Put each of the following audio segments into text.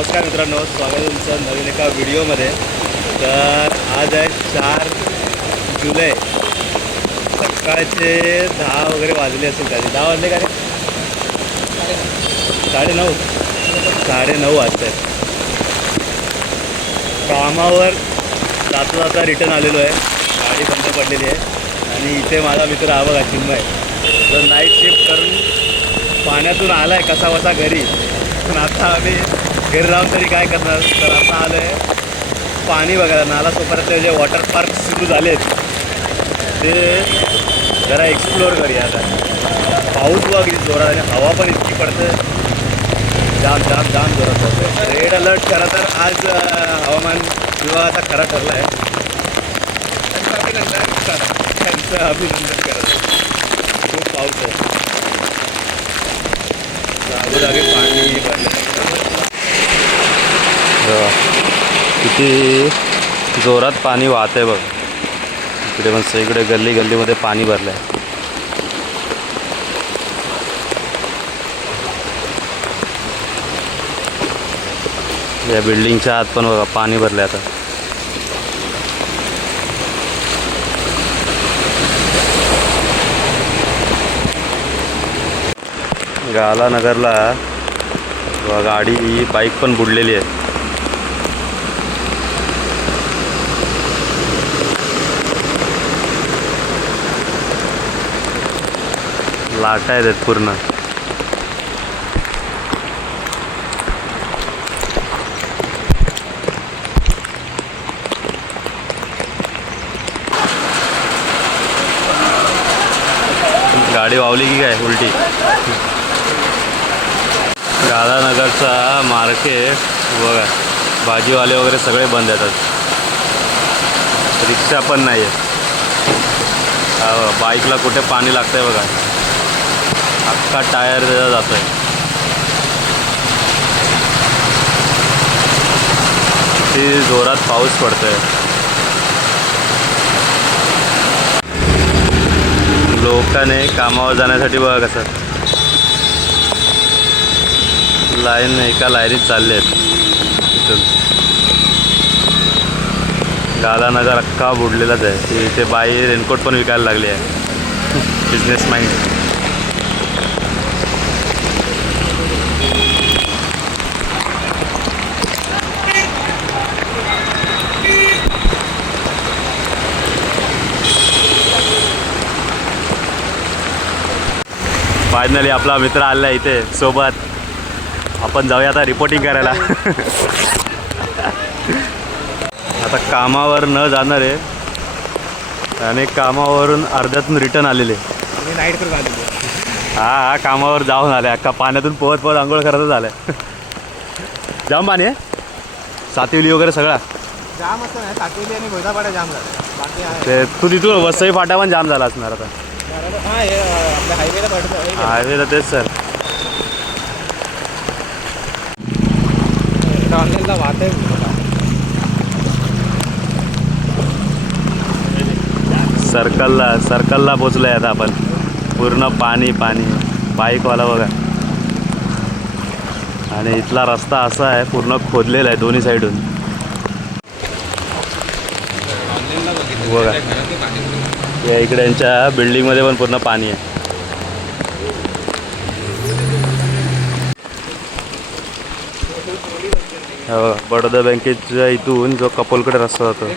नमस्कार मित्रांनो, स्वागत आहे तुमचं नवीन एका व्हिडिओमध्ये. तर आज आहे 4 जुलै. सकाळचे 10 वगैरे वाजले असेल. का 10 वाजले का रे? 9:30 वाजता आहेत. कामावर जाता जाता रिटर्न आलेलो आहे. गाडी बंद पडलेली आहे आणि इथे माझा मित्र हा बघा चिन्मय, तर नाईट शिफ्ट करून पाण्यातून आला आहे कसा बसा घरी. पण आता आम्ही घरी राहून तरी काय करणार, तर आता आलो आहे पाणी बघायला. नाला सोपाऱ्यातले जे वॉटर पार्क सुरू झाले आहेत ते जरा एक्सप्लोअर करूया. आता पाऊस बघा किती जोरात आणि हवा पण इतकी पडते, जाम जोरात पडते. रेड अलर्ट खरं तर आज हवामान विभागाचा खरा ठरला आहे. त्यांचं अभिनंदन करत खूप पाऊस आहे. जागोजागी पाणी भरलं. किती जोरात पाणी वाहत आहे बघ. इकडे पण सगळीकडे गल्लीमध्ये पाणी भरलं आहे. या बिल्डिंगच्या आत पण बघा पाणी भरलं आहे. आता गालानगरला गाडी बाईक पण बुडलेली आहे. लाटा आहेत पूर्ण. गाडी वावली की काय उलटी. गालानगरचा मार्केट बघा, भाजीवाले वगैरे सगळे बंद येतात. रिक्षा पण नाही आहे. बाईकला कुठे पाणी लागतं आहे बघा, अख्खा टायर जातो आहे. किती जोरात पाऊस पडतो आहे. लोकांनी कामावर जाण्यासाठी बघा कसं एका लाईनीत चालले आहेत. इथून गालानगर अख्खा बुडलेलाच आहे. इथे बाई रेनकोट पण विकायला लागली आहे. Business mind. फायनली आपला मित्र आला आहे इथे सोबत. आपण जाऊया आता रिपोर्टिंग करायला. आता कामावर न जाणार आहे आणि कामावरून अर्ध्यातून रिटर्न आलेले. नाईट करून आलेलो. हा कामावर जाऊन आले. अख्खा पाण्यातून पोहत आंघोळ करतच झालं. जाम पाणी आहे. सातिवली वगैरे सगळा जाम असतं नाही. सातवेली आणि भोयदापाडा जाम झाला. बाकी आहे ते तू तिथून वसई फाटा पण जाम झाला असणार आता. हां, हे आपल्या हायवेला पडतं. हायवेला तेच सर. ऑनलाईनला वाहत आहे. सर्कलला पोचलो आहे आता आपण. पूर्ण पाणी बाईकवाला बघा. आणि इथला रस्ता असा आहे पूर्ण खोदलेला आहे दोन्ही साईडून बघा. या इकडे यांच्या बिल्डिंगमध्ये पण पूर्ण पाणी आहे. हो, बडोदा बँकेच्या इथून जो कपोलकडे रस्ता जातो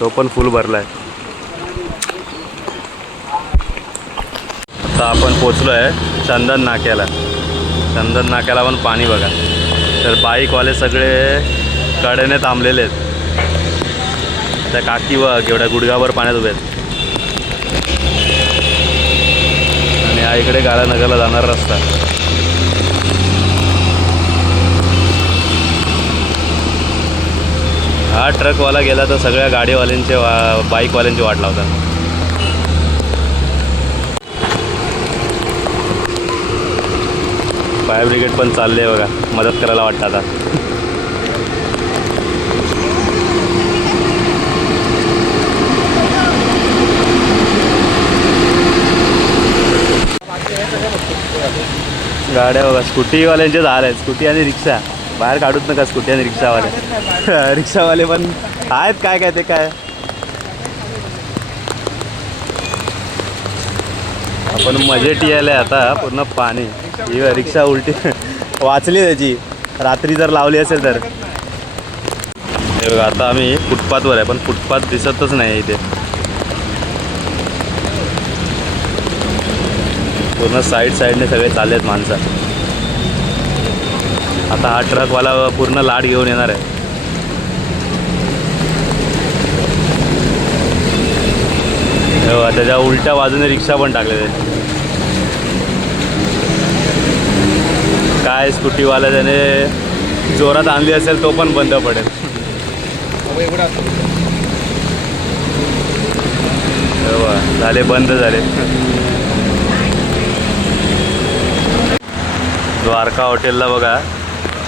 तो पण फुल भरला आहे. आता आपण पोचलो आहे चंदन नाक्याला पण पाणी बघा. तर बाईकवाले सगळे कडेने थांबलेले आहेत. त्या काकी बघ एवढ्या गुडघाभर पाण्यात उभे आहेत. आणि हा इकडे गालानगरला जाणारा रस्ता. हा ट्रकवाला गेला तर सगळ्या गाडीवाल्यांचे बाईकवाल्यांची वाट लावतात. फायर ब्रिगेड पण चालले बघा, मदत करायला वाटतं आता. गाड्या बघा स्कूटीवाल्यांचे झाले, स्कूटी आणि रिक्षा. बाहेर काढूच नका स्कूटी आणि रिक्षावाले. रिक्षावाले पण आहेत काय काय ते काय. आपण मजेत यायला आता पूर्ण पाणी. ही रिक्षा उलटी वाचली त्याची रात्री जर लावली असेल तर. हे बघा आता आम्ही फुटपाथवर आहे पण फुटपाथ दिसतच नाही इथे. पूर्ण साईडने सगळे चालले आहेत माणसं. आता हा ट्रकवाला पूर्ण लाट घेऊन येणार आहे. हे बघा त्याच्या उलट्या बाजूने रिक्षा पण टाकलेले. काय स्कूटीवाला त्याने जोरात आणली असेल तो पण बंद पडेल. झाले बंद झाले. द्वारका हॉटेलला बघा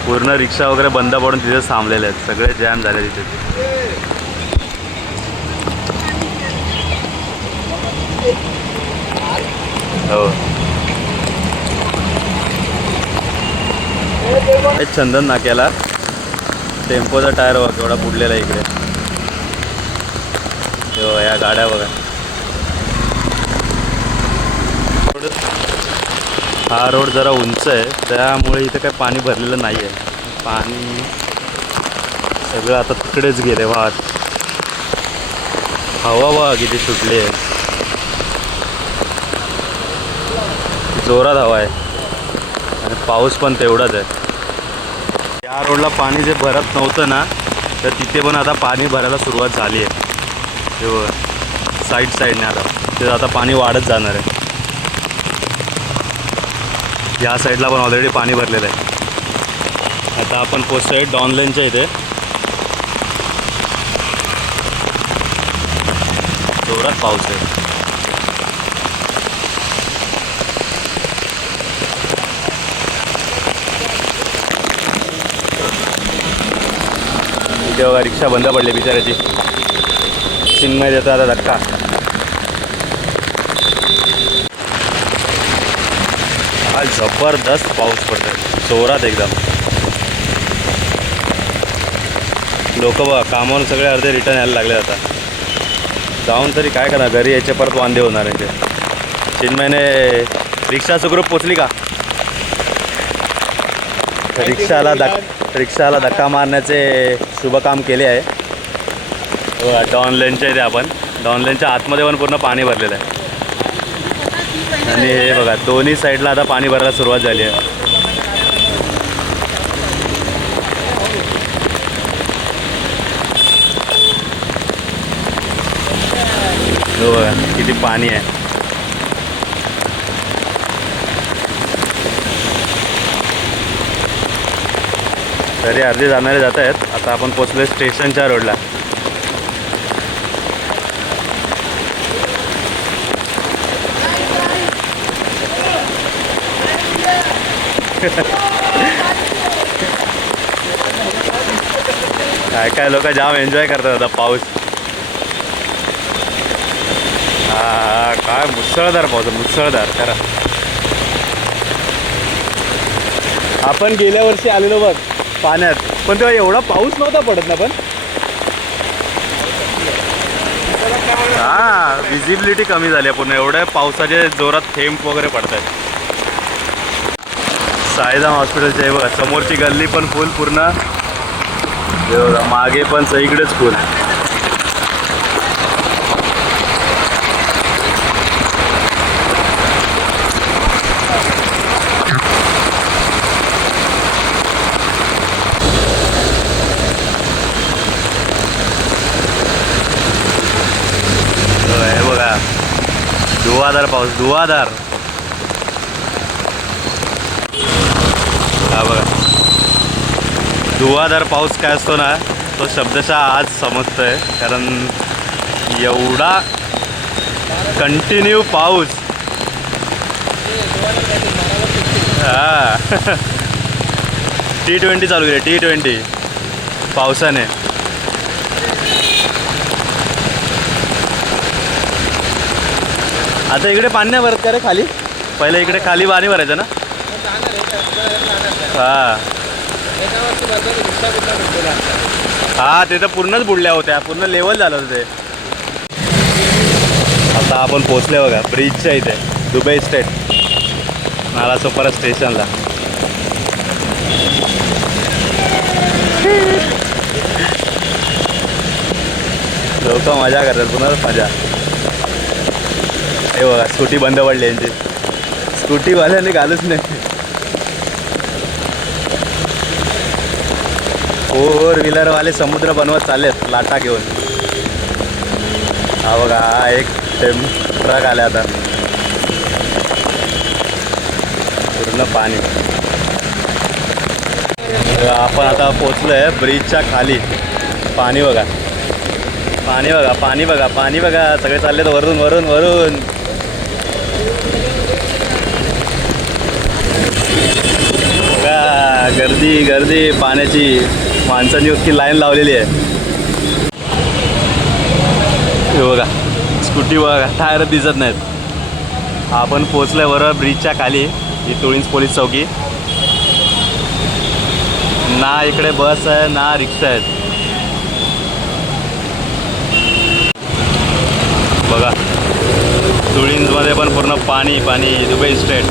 पूर्ण रिक्षा वगैरे बंद पडून तिथेच थांबलेले आहेत. सगळे जॅम झाले तिथे. हो चंदन नाक्याला टेम्पोचा टायर बघा केवढा बुडलेला इकडे. हो या गाड्या बघा. हा रोड जरा उंच आहे त्यामुळे इथे काही पाणी भरलेलं नाही आहे. पाणी सगळं आता तिकडेच गेले वाहत. हवा बघा किती सुटली आहे. जोरात हवा आहे आणि पाऊस पण तेवढाच आहे. या रोडला पाणी जे भरत नव्हतं ना तर तिथे पण आता पाणी भरायला सुरुवात झाली आहे. तेव्हा साईडने आता तिथे आता पाणी वाढत जाणार आहे. या साईडला पण ऑलरेडी पाणी भरलेलं आहे. आता आपण पोचतोय डॉनलेनच्या इथे. जोरात पाऊस आहे. इथे बघा रिक्षा बंद पडली बिचाराची. सिग्नल देतो आता धक्का. आज जबरदस्त पाऊस पडतोय जोरात एकदम. लोक बघा कामावरून सगळे अर्धे रिटर्न यायला लागले. आता जाऊन तरी काय करणार घरी यायचे परत वांदे होणार आहे. चिन्मयने रिक्षा सुखरूप पोचली का. रिक्षाला धक्का मारण्याचे शुभ काम केले आहे. डॉनलेनच्या इथे आपण डॉनलेनच्या आतमध्ये पण पूर्ण पाणी भरलेलं आहे. आणि हे बघा दोन्ही साईडला आता पाणी भरायला सुरुवात झाली आहे. हो बघा किती पाणी आहे. तरी अर्धे जाणारे जात आहेत. आता आपण पोचलोय स्टेशनच्या रोडला. काय लोक जाम एन्जॉय करतात आता पाऊस. हा काय मुसळधार पाऊस मुसळधार खरा. आपण गेल्या वर्षी आलेलो बघ पाण्यात पण तेव्हा एवढा पाऊस नव्हता पडत ना. पण हा विजिबिलिटी कमी झाली आहे पूर्ण. एवढ्या पावसाचे जोरात थेंब वगैरे पडत आहेत. साईधाम हॉस्पिटलच्या बघा समोरची गल्ली पण फुल पूर्ण. मागे पण सगळीकडेच फुल. हे बघा धुवाधार पाऊस धुवाधार. हा बघा धुवाधार पाऊस काय असतो ना तो शब्दशः आज समजतोय. कारण एवढा कंटिन्यू पाऊस. हा T20 चालू केली T20 पावसाने. आता इकडे पाणी नाही भरत का रे खाली. पहिले इकडे खाली पाणी भरायचं ना. हा हा ते तर पूर्णच बुडल्या होत्या, पूर्ण लेवल झालं होतं ते. आता आपण पोचले बघा ब्रिजच्या इथे, दुबई स्टेट नालासोपारा स्टेशनला. लोक मजा करतात, पुन्हा मजा. हे बघा स्कूटी बंद पडली यांची, स्कूटीवाल्याने घालूच नाही. 4 व्हीलरवाले समुद्र बनवत चाललेत लाटा घेऊन. हा बघा हा एक ट्रक आला आता, पूर्ण पाणी. आपण आता पोचलो आहे ब्रिजच्या खाली. पाणी बघा, पाणी बघा, पाणी बघा, पाणी बघा, सगळे चाललेत वरून वरून वरून. बघा गर्दी गर्दी पाण्याची, माणसांनी इतकी लाईन लावलेली आहे. हे बघा स्कूटी बघा, टायर दिसत नाहीत. आपण पोचलोय बरोबर ब्रिजच्या खाली, ही तुळींज पोलीस चौकी. ना इकडे बस आहे ना रिक्षा आहेत. बघा तुळींजमध्ये पण पूर्ण पाणी पाणी, दुबई स्टेट.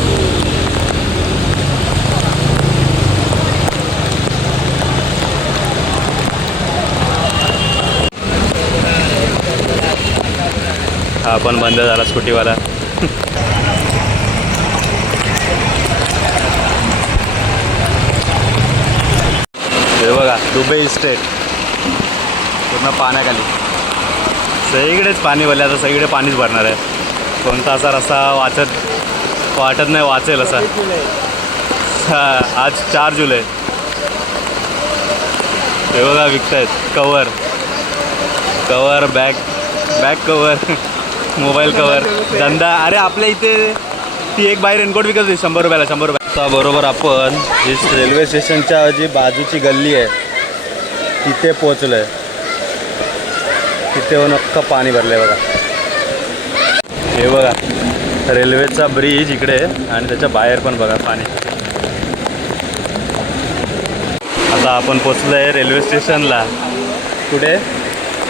हा पण बंद झाला स्कूटीवाला. हे बघा दुबई स्टेट पूर्ण पाण्याखाली, सगळीकडेच पाणी भरले. आता सगळीकडे पाणीच भरणार आहे. कोणता असा रस्ता वाटत नाही वाचेल असा. आज 4 जुलै. हे बघा विकतायत cover, cover, back cover, mobile cover, धंदा. अरे आपल्या इथे ती एक बाई रेनकोट विकत होती 100 रुपयाला, 100 रुपये. आता बरोबर आपण जी रेल्वे स्टेशनच्या जी बाजूची गल्ली आहे तिथे पोचलो आहे. तिथे नक्का पाणी भरलं आहे बघा. हे बघा रेल्वेचा ब्रिज इकडे आणि त्याच्या बाहेर पण बघा पाणी. आता आपण पोचलो आहे रेल्वे स्टेशनला. कुठे?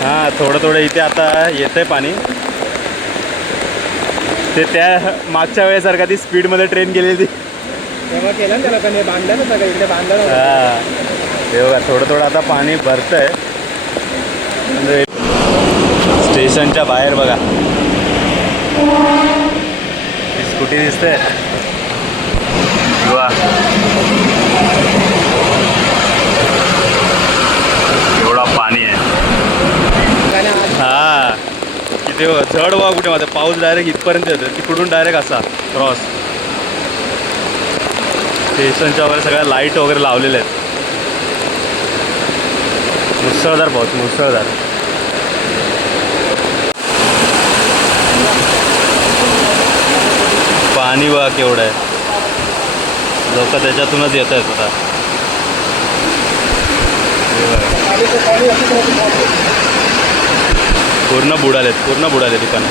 हां थोडं इथे आता येतं आहे पाणी. ते त्या मागच्या वेळेसारखा ती स्पीडमध्ये ट्रेन गेलेली ती तेव्हा केलं ना त्याला, बांधलं ना सगळं इकडे बांधलं. हां हे बघा थोडं आता पाणी भरतं आहे. म्हणजे स्टेशनच्या बाहेर बघा ती स्कूटी दिसते. वा एवढा पाणी आहे. हां किती जड व्हा कुठे माझा पाऊस डायरेक्ट इथपर्यंत येतो, तिकडून डायरेक्ट असा क्रॉस. स्टेशनच्या वगैरे सगळ्या लाईट वगैरे लावलेल्या आहेत. मुसळधार पाऊस, मुसळधार. पाणी बघा केवढं आहे, लोक त्याच्यातूनच येत आहेत आता. पूर्ण बुडालेत दुकानं.